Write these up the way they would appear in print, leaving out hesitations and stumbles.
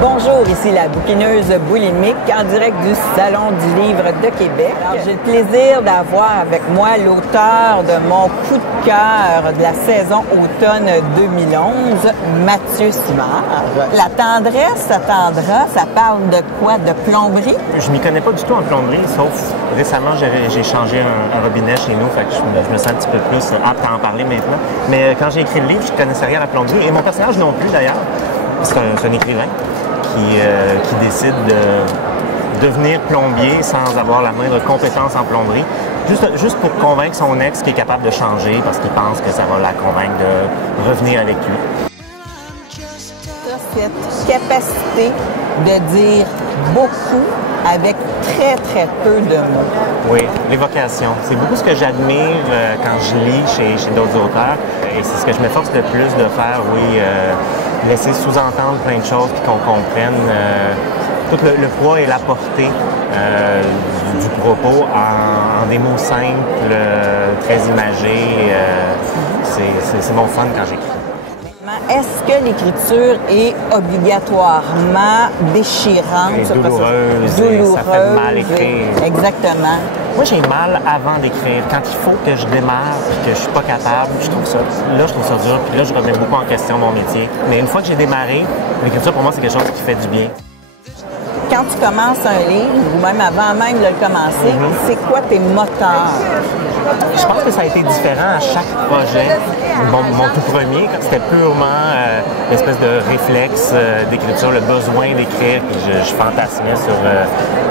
Bonjour, ici la bouquineuse boulimique en direct du Salon du Livre de Québec. J'ai le plaisir d'avoir avec moi l'auteur de mon coup de cœur de la saison automne 2011, Mathieu Simard. La tendresse attendra, ça parle de quoi? De plomberie? Je m'y connais pas du tout en plomberie, sauf récemment j'ai changé un robinet chez nous, fait que je me sens un petit peu plus apte à en parler maintenant. Mais quand j'ai écrit le livre, je ne connaissais rien à la plomberie et mon personnage non plus d'ailleurs. C'est un écrivain qui décide de devenir plombier sans avoir la moindre compétence en plomberie, juste pour convaincre son ex qui est capable de changer parce qu'il pense que ça va la convaincre de revenir avec lui. Cette capacité de dire beaucoup avec très, très peu de mots. Oui, l'évocation. C'est beaucoup ce que j'admire quand je lis chez d'autres auteurs. Et c'est ce que je m'efforce le plus de faire, oui, laisser sous-entendre plein de choses puis qu'on comprenne tout le poids et la portée du propos en des mots simples, très imagés. C'est mon fun quand j'écris. Est-ce que l'écriture est obligatoirement déchirante? Et douloureuse, ça fait mal écrire. Exactement. Moi, j'ai mal avant d'écrire. Quand il faut que je démarre et que je suis pas capable, je trouve ça dur. Puis là, je remets beaucoup en question mon métier. Mais une fois que j'ai démarré, l'écriture, pour moi, c'est quelque chose qui fait du bien. Quand tu commences un livre, ou même avant même de le commencer, c'est quoi tes moteurs? Je pense que ça a été différent à chaque projet. Mon tout premier, c'était purement l'espèce de réflexe d'écriture, le besoin d'écrire. Je fantasmais sur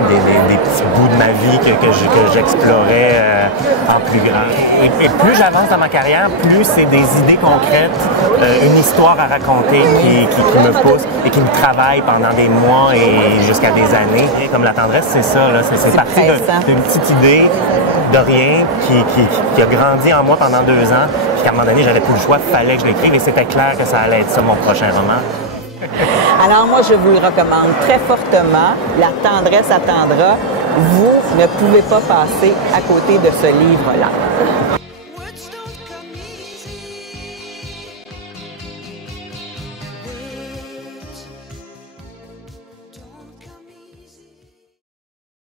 des petits bouts de ma vie que j'explorais en plus grand. Et plus j'avance dans ma carrière, plus c'est des idées concrètes, une histoire à raconter qui me pousse et qui me travaille pendant des mois et jusqu'à des années. Et comme la tendresse, c'est ça, c'est parti d'une petite idée de rien qui a grandi en moi pendant 2 ans, puis qu'à un moment donné, j'avais plus le choix, il fallait que je l'écrive et c'était clair que ça allait être ça mon prochain roman. Alors moi, je vous le recommande très fortement. La tendresse attendra. Vous ne pouvez pas passer à côté de ce livre-là.